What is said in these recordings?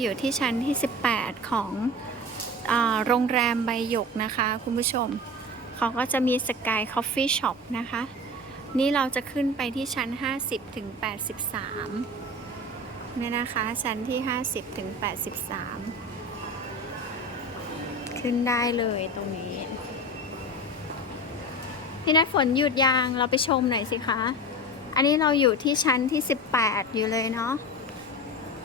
อยู่ที่ชั้นที่ 18 ของอโรงแรมใบหยกนะคะ คุณผู้ชม เขาก็จะมีสกายคอฟฟี่ช็อปนะคะ นี่เราจะขึ้นไปที่ชั้น 50ถึง83เนี่ยนะคะ ชั้นที่ 50ถึง83 ขึ้นได้เลยตรงนี้ พี่นัทฝนหยุดยางเราไปชมหน่อยสิคะ อันนี้เราอยู่ที่ชั้นที่ 18 อยู่เลยเนาะ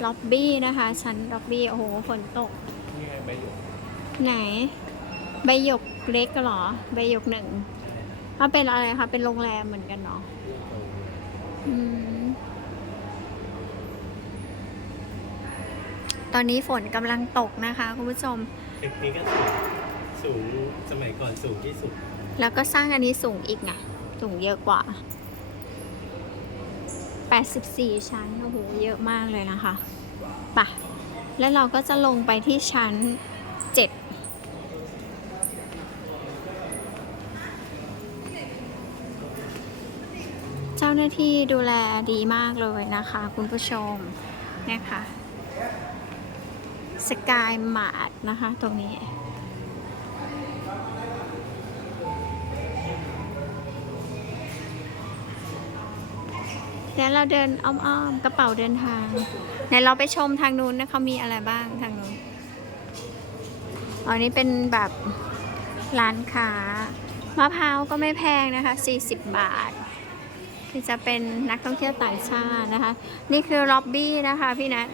ล็อบบี้นะคะ ชั้นล็อบบี้ โอ้โห ฝนตก นี่ไงใบหยกไหน ใบหยกเล็กเหรอ ใบหยกหนึ่งถ้าเป็นอะไรคะ เป็นโรงแรมเหมือนกันเนาะอืมตอนนี้ฝนกำลังตกนะคะคุณผู้ชม ตึกนี้ก็สูงสูงสมัยก่อนสูงที่สุด แล้วก็สร้างอันนี้สูงอีกไงสูงเยอะกว่า 84 ชั้น โอ้โห เยอะมากเลยนะคะปะแล้วเราก็จะลงไปที่ชั้น7เจ้าหน้าที่ดูแลดีมากเลยนะคะ คุณผู้ชมนะคะสกายมาร์ทนะคะตรงนี้ ดี๋ยวเราเดินอ้อมๆกระเป๋าเดินทางไหนเราไปชมทางนู้นนะเขามีอะไรบ้างทางนู้นอ๋อนี่เป็นแบบร้านค้ามะพร้าวก็ไม่แพงนะคะ 40 บาท ที่จะเป็นนักท่องเที่ยวต่างชาตินะคะ นี่คือล็อบบี้นะคะพี่นัท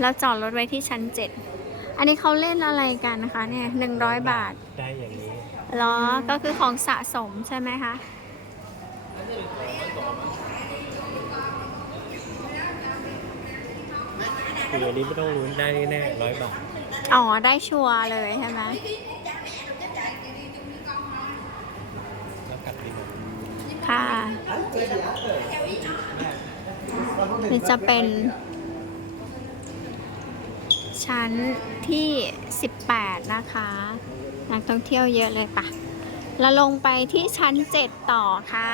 เราจอดรถไว้ที่ชั้น 7 อันนี้เขาเล่นอะไรกันนะคะเนี่ย100บาท ได้อย่างนี้เหรอก็คือของสะสมใช่ไหมคะ คืออันนี้ไม่ต้องลุ้นได้แน่ร้อยบาทอ๋อ ได้ชัวร์เลยใช่ไหมแล้วกลับดีกว่าค่ะนี่จะเป็น ชั้นที่ 18 นะคะ นักท่องเที่ยวเยอะเลยปะ เราลงไปที่ชั้น 7 ต่อค่ะ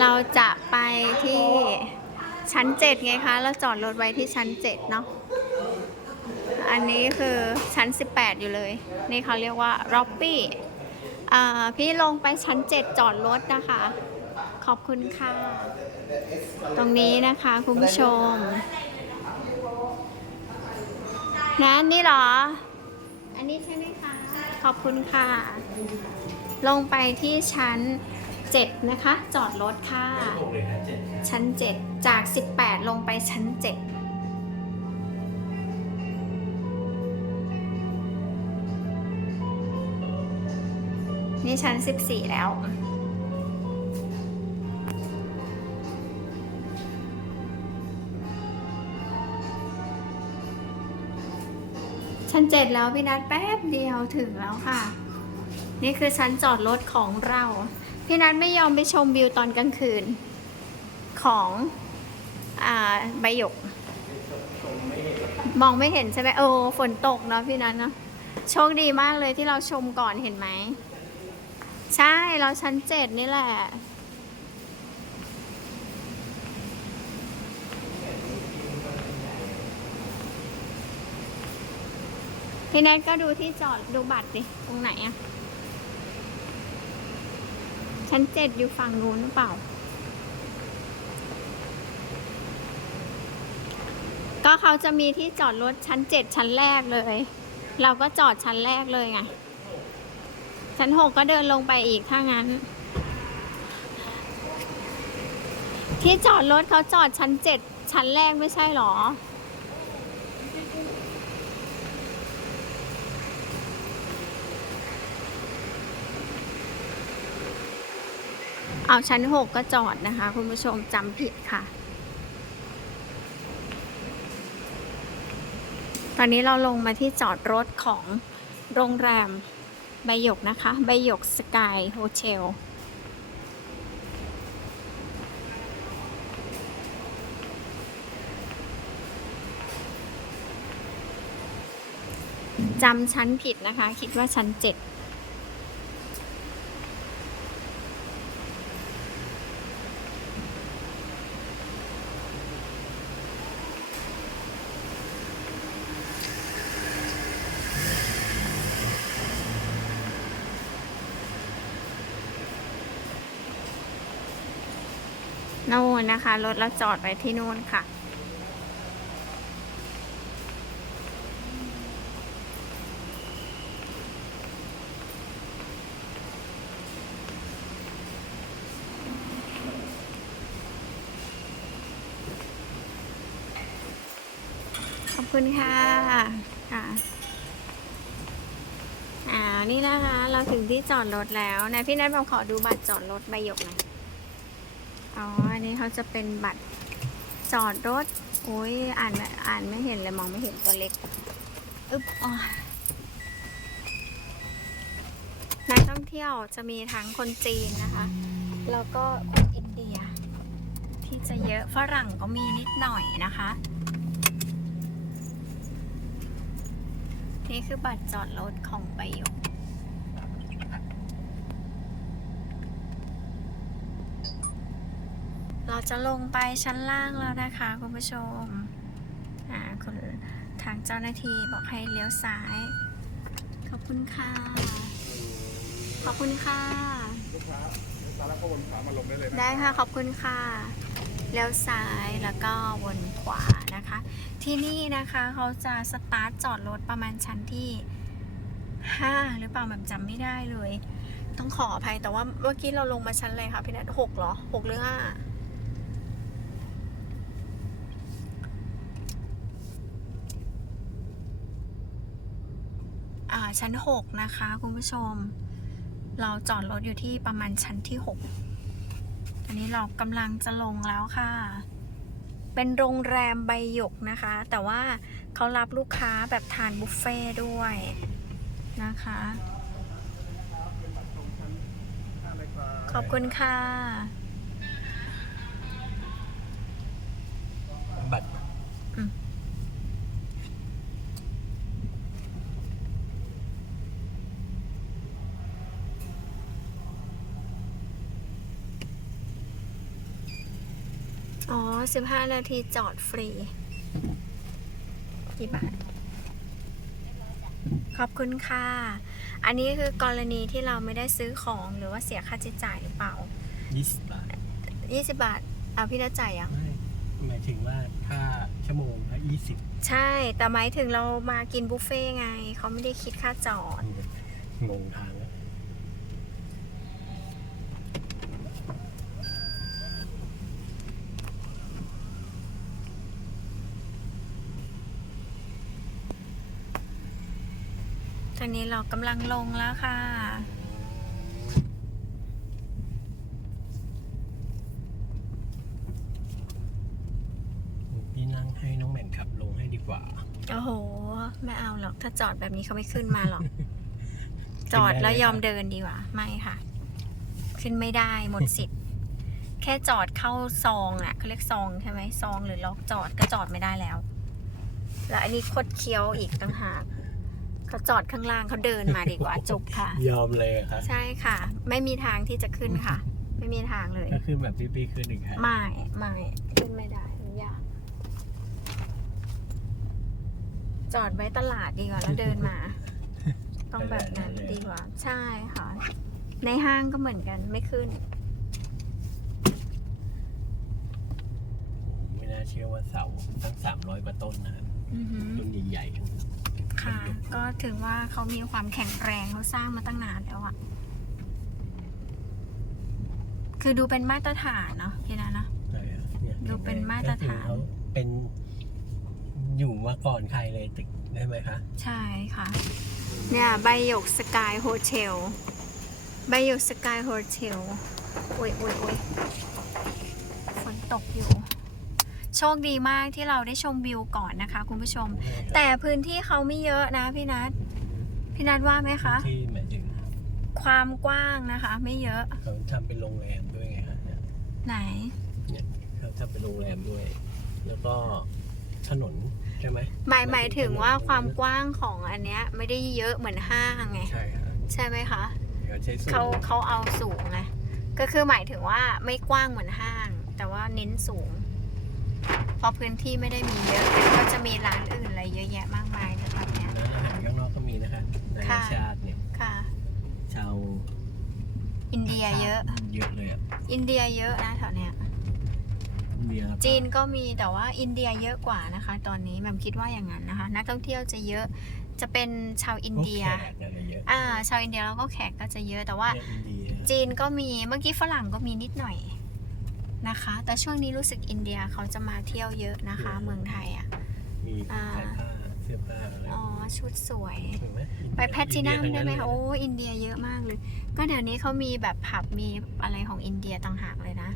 เราจะไปที่ชั้น 7 ไงคะ เราจอดรถไว้ที่ชั้น 7 เนาะ อันนี้คือชั้น 18 อยู่เลย นี่เขาเรียกว่าร็อบบี้อ่าพี่ลงไปชั้น 7 จอดรถนะคะ ขอบคุณค่ะ ตรงนี้นะคะคุณผู้ชม นะนี่เหรอ อันนี้ใช่ไหมคะ ขอบคุณค่ะ ลงไปที่ชั้น 7 นะคะ จอดรถค่ะหกเลยนะเจ็ดชั้น 7 จาก 18 ลงไปชั้น 7นี่ชั้น 14 แล้ว ชั้น7แล้วพี่นัดแป๊บเดียวถึงแล้วค่ะ นี่คือชั้นจอดรถของเรา พี่นัทไม่ยอมไปชมวิวตอนกลางคืน ของอ่าใบหยก มองไม่เห็นใช่ไหมโอ้ฝนตกเนาะพี่นัทเนาะโชคดีมากเลยที่เราชมก่อนเห็นไหม ใช่เราชั้นเจ็ดนี่แหละ พี่แนทก็ดูที่จอดดูบัตรดิตรงไหนอะชั้นเจ็ดอยู่ฝั่งนู้นหรือเปล่า ก็เขาจะมีที่จอดรถชั้นเจ็ดชั้นแรกเลย เราก็จอดชั้นแรกเลยไง ชั้นหกก็เดินลงไปอีกถ้างั้น ที่จอดรถเขาจอดชั้นเจ็ดชั้นแรกไม่ใช่หรอ เอาชั้น6ก็จอดนะคะ คุณผู้ชมจำผิดค่ะ ตอนนี้เราลงมาที่จอดรถของโรงแรมใบหยกนะคะ ใบหยกสกายโฮเทลจำชั้นผิดนะคะ คิดว่าชั้น7 นู่นนะคะ รถเราจอดไว้ที่นู่นค่ะ ขอบคุณค่ะค่ะอ่านี่นะคะ เราถึงที่จอดรถแล้วนะพี่นัทบอกขอดูบัตรจอดรถใบหยกหน่อย นี้เขาจะเป็นบัตรจอดรถโอ้ยอ่านไม่อ่านไม่เห็นเลยมองไม่เห็นตัวเล็กอึ๊บอ๋อนักท่องเที่ยวจะมีทั้งคนจีนนะคะ แล้วก็คนอินเดีย ที่จะเยอะฝรั่งก็มีนิดหน่อยนะคะ นี่คือบัตรจอดรถของใบหยก เราจะลงไปชั้นล่างแล้วนะคะคุณผู้ชมอ่าคุณทางเจ้าหน้าที่บอกให้เลี้ยวซ้าย ขอบคุณค่ะ ขอบคุณค่ะ ลูกค้าลูกค้าแล้วก็วนขามาลงได้เลยนะได้ค่ะขอบคุณค่ะ เลี้ยวซ้ายแล้วก็วนขวานะคะ ที่นี่นะคะเขาจะสตาร์ทจอดรถประมาณชั้นที่ 5 หรือเปล่าแบบจำไม่ได้เลย ต้องขออภัยแต่ว่าเมื่อกี้เราลงมาชั้นอะไรคะพี่นัทหกเหรอหกหรือห้า ชั้น 6 นะคะ คุณผู้ชม เราจอดรถอยู่ที่ประมาณชั้นที่6อันนี้เรากำลังจะลงแล้วค่ะ เป็นโรงแรมใบหยกนะคะ แต่ว่าเขารับลูกค้าแบบทานบุฟเฟ่ด้วยนะคะ ขอบคุณค่ะ บัตร อืม อ๋อ 15 นาทีจอดฟรี กี่บาท ขอบคุณค่ะ อันนี้คือกรณีที่เราไม่ได้ซื้อของหรือว่าเสียค่าใช้จ่ายหรือเปล่ายี่สิบบาท 20 บาท เอาพี่ได้จ่ายยัง ไม่หมายถึงว่าค่าชั่วโมงละยี่สิบใช่ แต่หมายถึงเรามากินบุฟเฟ่ต์ไง เขาไม่ได้คิดค่าจอด งงทางแล้ว ต อนนี้เรากำลังลงแล้วค่ะ พี่นั่งให้น้องแหม่มขับลงให้ดีกว่า โอ้โห ไม่เอาหรอก ถ้าจอดแบบนี้เขาไม่ขึ้นมาหรอก จอดแล้วยอมเดินดีกว่า ไม่ค่ะ ขึ้นไม่ได้หมดสิทธิ์ แค่จอดเข้าซองอะเขาเรียกซองใช่ไหมซองหรือล็อกจอดก็จอดไม่ได้แล้ว แล้วอันนี้คดเคี้ยวอีกต่างหาก เขาจอดข้างล่างเขาเดินมาดีกว่าจบค่ะ ยอมเลยอะครับ ใช่ค่ะ ไม่มีทางที่จะขึ้นค่ะ ไม่มีทางเลย ก็คือแบบพี่ๆขึ้นอีกครับไม่ไม่ขึ้นไม่ได้มันยากจอดไว้ตลาดดีกว่าแล้วเดินมา ต้องแบบนั้นดีกว่า ใช่ค่ะ ในห้างก็เหมือนกันไม่ขึ้น ไม่น่าเชื่อว่าเสาตั้งสามร้อยกว่าต้นนะครับอือหือ ต้นใหญ่ๆทั้งนั้นค่ะ ก็ถือว่าเขามีความแข็งแรงเขาสร้างมาตั้งนานแล้วอะคือดูเป็นมาตรฐานเนาะพี่นะเนาะ ใช่ครับเนี่ยดูเป็นมาตรฐาน ก็คือเขาเป็นอยู่มาก่อนใครเลยตึกได้ไหมคะ ใช่ค่ะ เนี่ยใบหยกสกายโฮเทลใบหยกสกายโฮเทลโอ้ยโอ้ยโอ้ยฝนตกอยู่ โชคดีมากที่เราได้ชมวิวก่อนนะคะ คุณผู้ชม แต่พื้นที่เขาไม่เยอะนะพี่นัทพี่นัทว่าไหมคะ ที่หมายถึงความกว้างนะคะ ไม่เยอะเขาทำเป็นโรงแรมด้วยไงฮะเนี่ยไหน เนี่ยเขาทำเป็นโรงแรมด้วย แล้วก็ถนนใช่ไหมหมายหมายถึงว่าความกว้างของอันเนี้ยไม่ได้เยอะเหมือนห้างไง ใช่ครับใช่ไหมคะเขาใช้สูงเขาเขาเอาสูงไงก็คือหมายถึงว่าไม่กว้างเหมือนห้าง แต่ว่าเน้นสูง เพราะพื้นที่ไม่ได้มีเยอะ ก็จะมีร้านอื่นอะไรเยอะแยะมากมายเลยตอนเนี้ยร้านอาหารข้างนอกก็มีนะคะนาค่ะนาชาติเนี่ยค่ะ ชาวอินเดียเยอะ เยอะเลยอะ อินเดียเยอะนะแถวเนี้ยอินเดียครับจีนก็มีแต่ว่าอินเดียเยอะกว่านะคะ ตอนนี้แหม่มคิดว่าอย่างนั้นนะคะ นักท่องเที่ยวจะเยอะจะเป็นชาวอินเดียพวกแขกอะไรเยอะอ่า ชาวอินเดียแล้วก็แขกก็จะเยอะแต่ว่าเนี่ยอินเดียจีนก็มีเมื่อกี้ฝรั่งก็มีนิดหน่อย นะคะ แต่ช่วงนี้รู้สึกอินเดียเขาจะมาเที่ยวเยอะนะคะ เมืองไทยอะ มีอ่า ขายผ้าเสื้อผ้าอะไรอ๋อ ชุดสวย เห็นไหมอินเยไปแพลตตินัมอินได้เยไหมทั้งคะนั้นโอ้เลยอินเดียเยอะมากเลย ก็เดี๋ยวนี้เขามีแบบผับมีอะไรของอินเดียต่างหากเลยนะ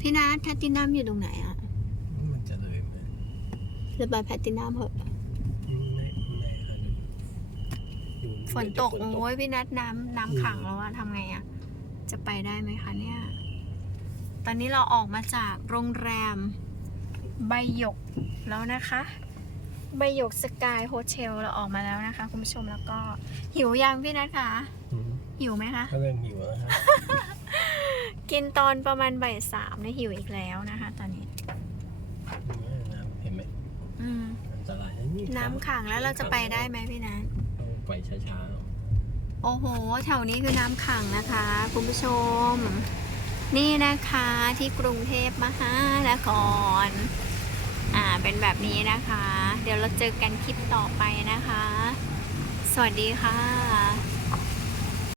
พี่นัทแพลตตินัมอยู่ตรงไหนอะมันจะเลยไหมหรือไปแพลตตินัมเหอะไม่ไม่ค่ะอยู่ฝนตกเดี๋ยวจะโอ้ยพี่นัทน้ำน้ำขังแล้วอะทำไงอะ จะไปได้ไหมคะเนี่ย ตอนนี้เราออกมาจากโรงแรมใบหยกแล้วนะคะ ใบหยกสกายโฮเทลเราออกมาแล้วนะคะ คุณผู้ชมแล้วก็หิวยังพี่นัทคะอืมหิวไหมคะ ก็เริ่มหิวแล้วครับ กินตอนประมาณบ่ายสามเนี่ยหิวอีกแล้วนะคะ ตอนนี้ น้ำเห็นไหมอืมอันตรายนะนี่น้ำขังแล้วเราจะไปได้ไหมพี่นัทต้องไปช้าๆเอา โอ้โห แถวนี้คือน้ำขังนะคะ คุณผู้ชม นี่นะคะที่กรุงเทพมหานคร อ่า เป็นแบบนี้นะคะ เดี๋ยวเราเจอกันคลิปต่อไปนะคะ สวัสดีค่ะ